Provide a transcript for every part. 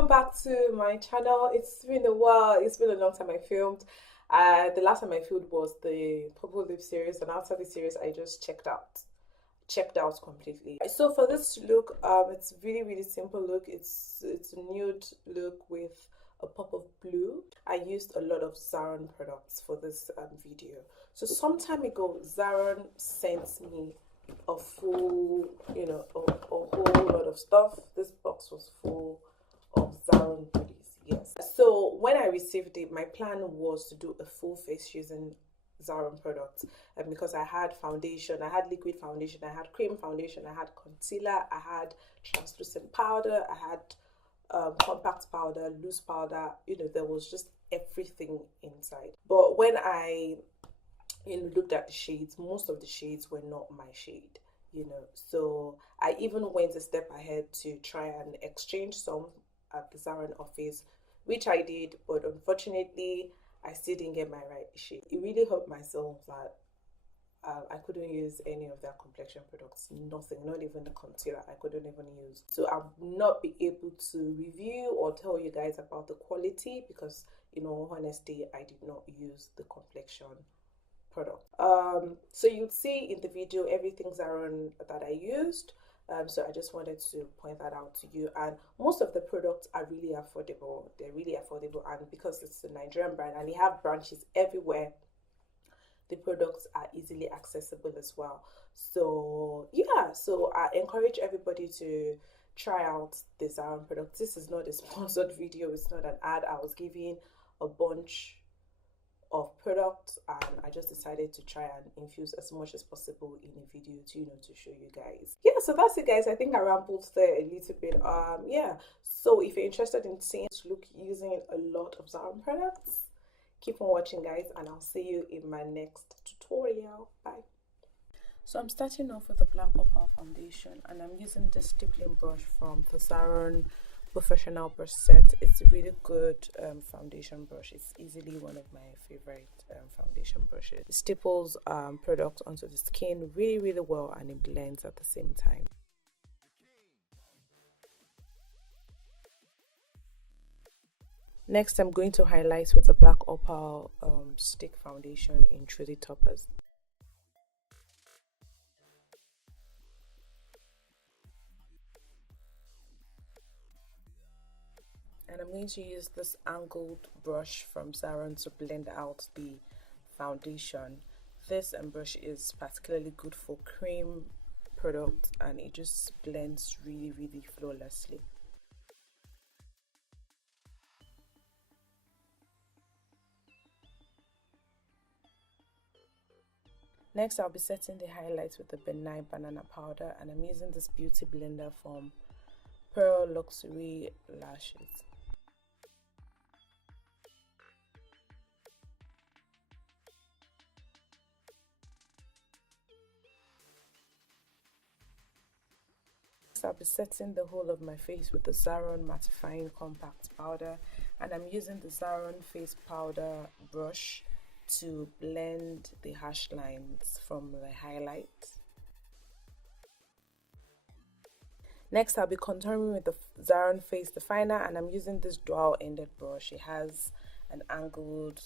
welcome back to my channel. It's been a while. It's been a long time I filmed. The last time I filmed was the Purple Lip series, and after the series I just checked out completely. So for this look, it's really simple look. It's a nude look with a pop of blue. I used a lot of Zaron products for this video. So some time ago, Zaron sent me a full, a whole lot of stuff. This box was full of Zaron goodies, yes. So when I received it, my plan was to do a full face using Zaron products, and because I had foundation, I had liquid foundation, I had cream foundation, I had concealer, I had translucent powder, I had compact powder, loose powder, there was just everything inside. But when I looked at the shades, most of the shades were not my shade, so I even went a step ahead to try and exchange some at the Zaron office, which I did, but unfortunately I still didn't get my right shade. It really hurt myself that I couldn't use any of their complexion products, nothing, not even the concealer I couldn't even use. So I'll not be able to review or tell you guys about the quality because, honestly, I did not use the complexion product. So you'll see in the video everything Zaron that I used. So I just wanted to point that out to you, and most of the products are really affordable. They're really affordable, and because it's a Nigerian brand and they have branches everywhere, the products are easily accessible as well. So yeah, so I encourage everybody to try out the Zaron products. This is not a sponsored video, it's not an ad. I was giving a bunch of products and I just decided to try and infuse as much as possible in a video to to show you guys. Yeah, so that's it guys. I think I rambled there a little bit. Yeah, so if you're interested in seeing this look using a lot of Zaron products, keep on watching guys, and I'll see you in my next tutorial. Bye. So I'm starting off with the black Opal foundation, and I'm using this stippling brush from the Zaron professional brush set. It's a really good foundation brush. It's easily one of my favorite foundation brushes. It stipples product onto the skin really well, and it blends at the same time. Next, I'm going to highlight with the black Opal stick foundation in Truly Topaz. And I'm going to use this angled brush from Zaron to blend out the foundation. This brush is particularly good for cream product, and it just blends really flawlessly. Next, I'll be setting the highlights with the benign banana powder, and I'm using this beauty blender from Pearl Luxury Lashes. I'll be setting the whole of my face with the Zaron mattifying compact powder, and I'm using the Zaron face powder brush to blend the harsh lines from the highlight. Next, I'll be contouring with the Zaron Face Definer, and I'm using this dual-ended brush. It has an angled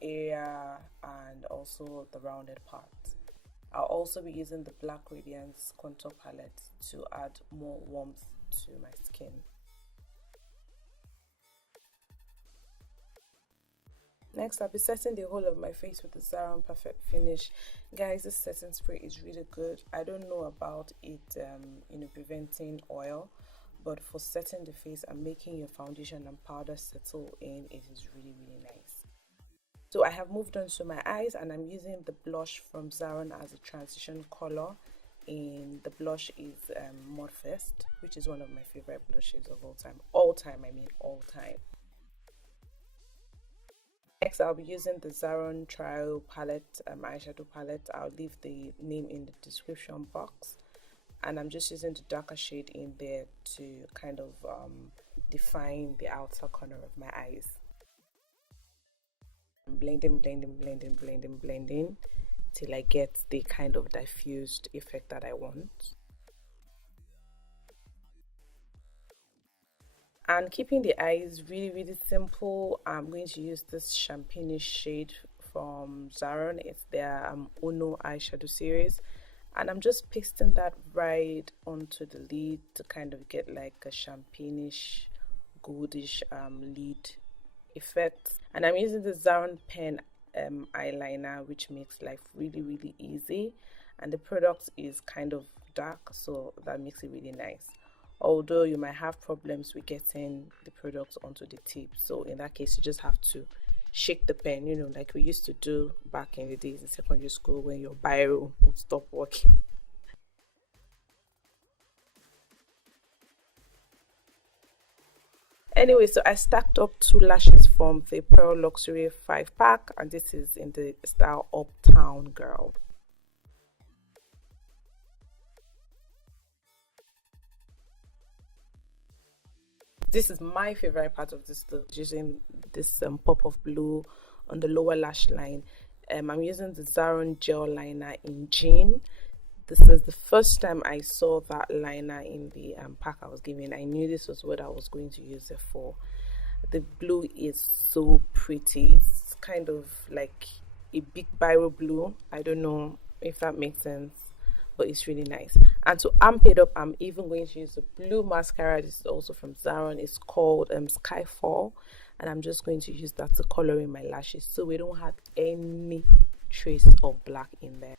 area and also the rounded part. I'll also be using the Black Radiance contour palette to add more warmth to my skin. Next, I'll be setting the whole of my face with the Zaron Perfect Finish. Guys, this setting spray is really good. I don't know about it, preventing oil, but for setting the face and making your foundation and powder settle in, it is really nice. So I have moved on to my eyes, and I'm using the blush from Zaron as a transition color. And the blush is Mudfest, which is one of my favorite blushes of all time. All time. Next, I'll be using the Zaron Trial Palette, eyeshadow palette. I'll leave the name in the description box. And I'm just using the darker shade in there to kind of define the outer corner of my eyes. Blending till I get the kind of diffused effect that I want. And keeping the eyes really simple, I'm going to use this champagne shade from Zaron. It's their Uno eyeshadow series, and I'm just pasting that right onto the lid to kind of get like a champagne-ish, goldish lid effect. And I'm using the Zaron pen eyeliner, which makes life really easy, and the product is kind of dark, so that makes it really nice. Although you might have problems with getting the product onto the tip, so in that case you just have to shake the pen, you know, like we used to do back in the days in secondary school when your biro would stop working. Anyway, so I stacked up 2 lashes from the Pearl Luxury 5-pack, and this is in the style Uptown Girl. This is my favorite part of this look, using this pop of blue on the lower lash line. I'm using the Zaron Gel liner in Jean. This is the first time I saw that liner in the pack I was given. I knew this was what I was going to use it for. The blue is so pretty. It's kind of like a big biro blue. I don't know if that makes sense, but it's really nice. And to amp it up, I'm even going to use a blue mascara. This is also from Zaron. It's called SkyFall, and I'm just going to use that to color in my lashes so we don't have any trace of black in there.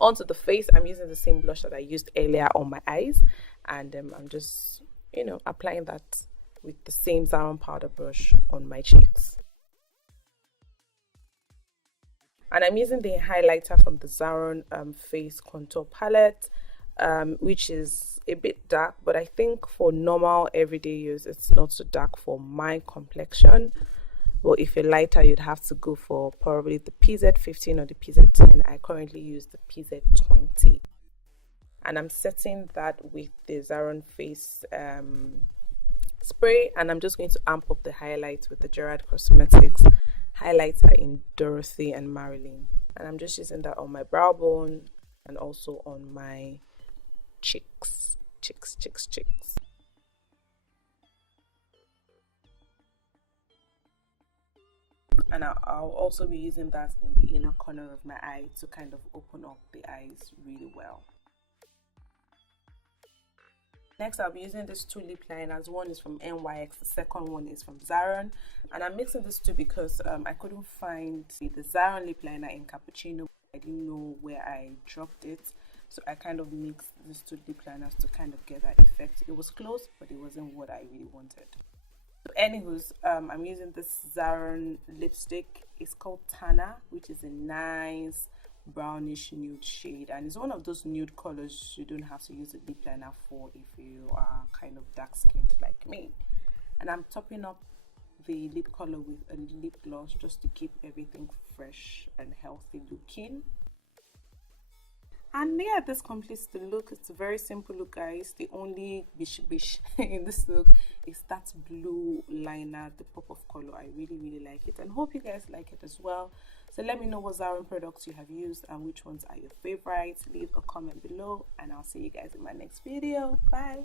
Onto the face, I'm using the same blush that I used earlier on my eyes, and I'm just, you know, applying that with the same Zaron powder brush on my cheeks. And I'm using the highlighter from the Zaron Face Contour Palette, which is a bit dark, but I think for normal everyday use, it's not so dark for my complexion. Well, if you're lighter, you'd have to go for probably the PZ15 or the PZ10. I currently use the PZ20. And I'm setting that with the Zaron Face spray. And I'm just going to amp up the highlights with the Gerard Cosmetics highlighter in Dorothy and Marilyn. And I'm just using that on my brow bone and also on my cheeks. Cheeks. And I'll also be using that in the inner corner of my eye to kind of open up the eyes really well. Next, I'll be using these 2 lip liners. One is from NYX, the second one is from Zaron. And I'm mixing these two because I couldn't find the Zaron lip liner in Cappuccino. I didn't know where I dropped it, so I kind of mixed these 2 lip liners to kind of get that effect. It was close, but it wasn't what I really wanted. So anywho's, I'm using this Zaron lipstick. It's called Tana, which is a nice brownish nude shade, and it's one of those nude colors you don't have to use a lip liner for if you are kind of dark skinned like me. And I'm topping up the lip color with a lip gloss just to keep everything fresh and healthy looking. And yeah, this completes the look. It's a very simple look, guys. The only bish in this look is that blue liner, the pop of color. I really like it, and hope you guys like it as well. So let me know what Zaron products you have used and which ones are your favorites. Leave a comment below, and I'll see you guys in my next video. Bye.